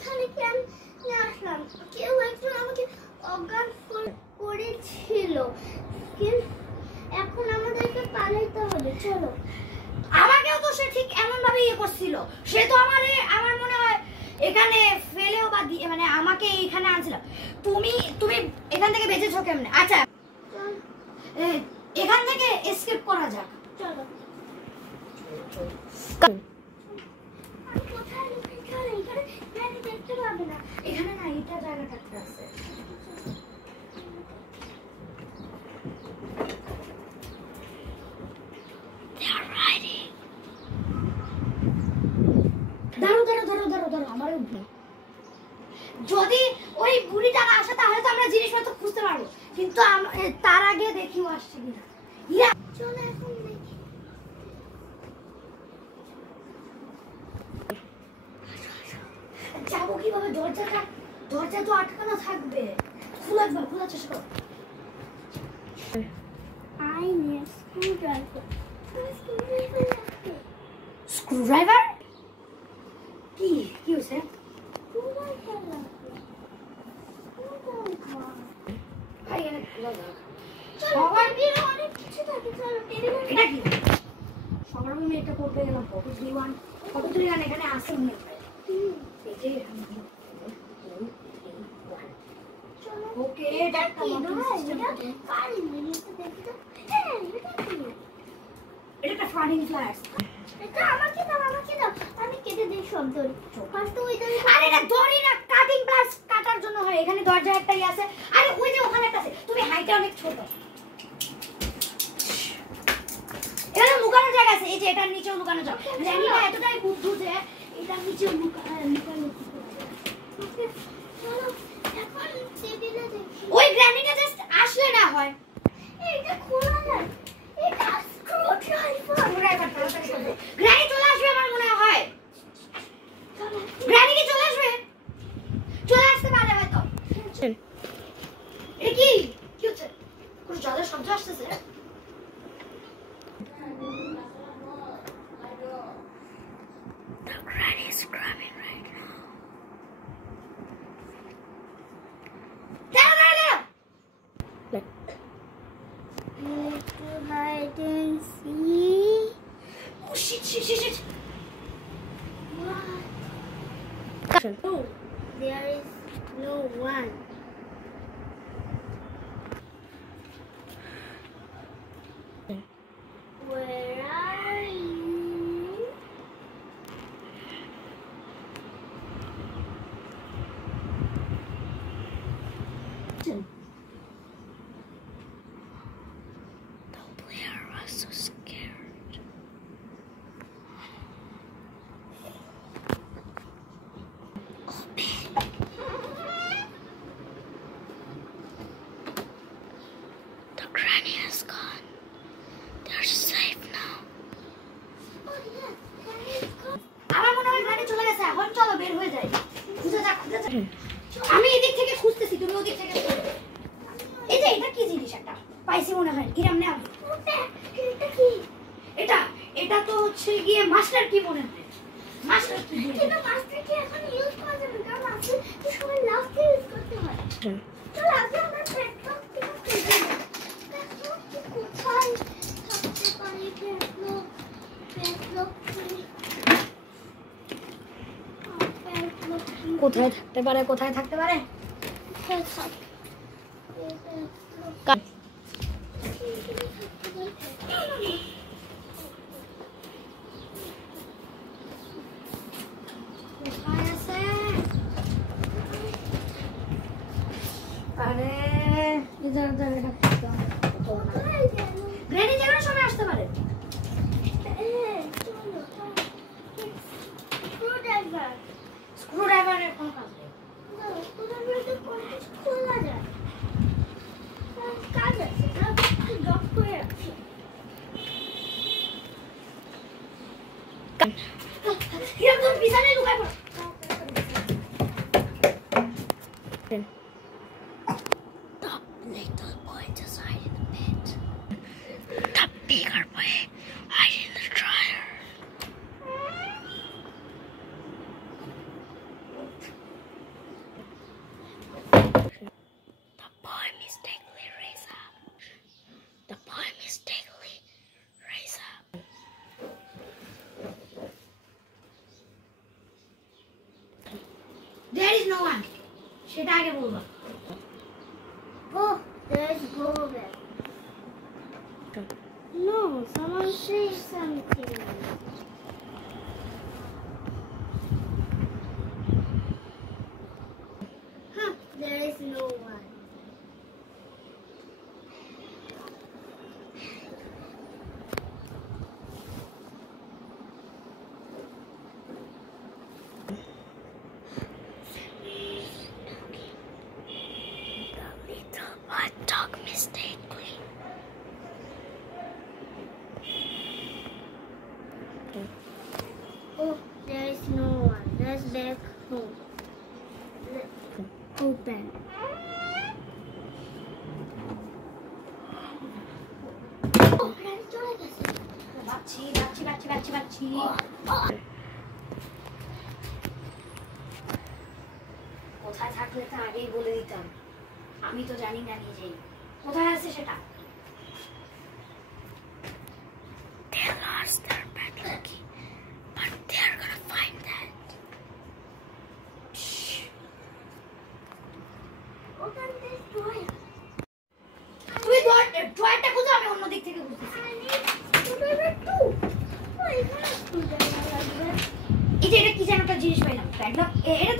এখানে কেন আসলাম? কেউ একজন আমাকে অজ্ঞান করেছিল, কিন্তু এখন আমাদেরকে পালাইতে হবে। চলো। আমাকেও তো সে ঠিক এমন ভাবে ইয়ে করছিল। সে তো আমার মনে হয় এখানে ফেলেও বা মানে আমাকে এইখানে আনছিল। তুমি তুমি এখান থেকে বেঁচেছো কেমনে? আচ্ছা এখান থেকে এসকেপ করা যাক। চলো। কোথায় লুকিয়ে? এখানে গাড়ি দেখতে পাবে না। এখানে না, এটা জায়গাটা আছে। যদি ওই বুড়িটা না আসে তাহলে তো আমরা জিনিসপত্র খুঁজতে পারবো, কিন্তু তার আগে দেখি ও আসছে কিনা। চলো এখন দেখি। যাবো কিভাবে? দরজা তো আটকানো থাকবে। খোলা চেষ্টা করো। I need screwdriver. স্ক্রুড্রাইভার? কি হয়েছে? অনেক কিছু থাকে। চলো এটা কি? সবার আমি এটা করতে গেলাম। ফটো তুলি গান এখানে আসে নি। ওকে, এটা কি? এটা একটা ফানিং ফ্ল্যাশ। এটা আমাকে দাও। আমি কেটে দিই সব দড়ি। ফার্স্ট ওই দড়ি। আরে এটা দড়ি না, কাটিং প্লাস কাটার জন্য হয়। এখানে দরজা একটাই আছে। আরে ওই যে ওখানে একটা আছে। তুমি হাইটে অনেক ছোট। এখানে লুকানোর জায়গা আছে। এই যে এটার নিচেও লুকানো যায়। জানি না এতটাই বুদ্ধু যে এটার নিচেও লুকানো। চলো এখন টেবিলে দেখি। ওই গ্র্যানিটা জাস্ট আসলে না হয়। এটা খোলা যায়। এটা স্ক্রুড্রাইভার। গ্র্যানি চলে আসবে আমার মনে হয়। গ্র্যানি কি চলে আসবে? চলে আসতে পারে হয়তো। এটা কি হচ্ছে? কোনো জলের শব্দ আসতেছে। The granny is screaming right now. There. To hide and see. Oh shit. What? No, there is no one. Where are you? The player was so scared. The granny has gone. They're safe now. Oh yes, Granny is gone. আমার মনে হয় গ্রানি চলে গেছে। এখন চলো বের হয়ে যাই। খুঁজে যাক। আমি এদিক থেকে খুঁজতেছি, তুমি ওদিক থেকে খুঁজো। এই যে এটা কি জিনিস? একটা পাইছি মনে হয়। কিরাম নাম? এটা কি? এটা তো হচ্ছে গিয়ে মাস্টার কি মনে হয়। মাস্টার কি? কিন্তু মাস্টার কি এখন ইউজ করা যাবে? কারণ মাস্টার কি সবাই লাস্টে ইউজ করতে হয়। চলো আগে আমরা পেট্রোল থেকে খুঁজে নিই। কোথায় থাকতে পারে পেট্রোল? কোথায় থাকতে পারে? আরে গ্র্যানি যেকোনো সময় আসতে পারে। স্ক্রুড্রাইভারের কোনো কাজ নেই। খোলা যায়। কাজ আছে, ডক করে রাখছি। এরকম বিছানায় লুকায় পড়ো। The little boy just hide in the bed. The bigger boy hide in the dryer. mistakenly raise up. There is no one. সেটা আগে বলবা। Oh, there's Goldberg. No, someone say something. Huh, there is no one. The little white dog mistakenly. Oh, there is no one. Let's back home. Open. Oh, friends, চলে গেছে। বাচ্চি। কোথায় থাকলে তো আগেই বলে দিতাম। আমি তো জানি না নিজেই। কোথায় আছে সেটা? They lost their padlock key, but they are gonna find that. Open this door. তুমি ড্রয়ারটা খুঁজো, আমি অন্য দিক থেকে খুঁজতেছি। এই যে এটা কি যেন একটা জিনিস পাইলাম, প্যাডলক। এটা তো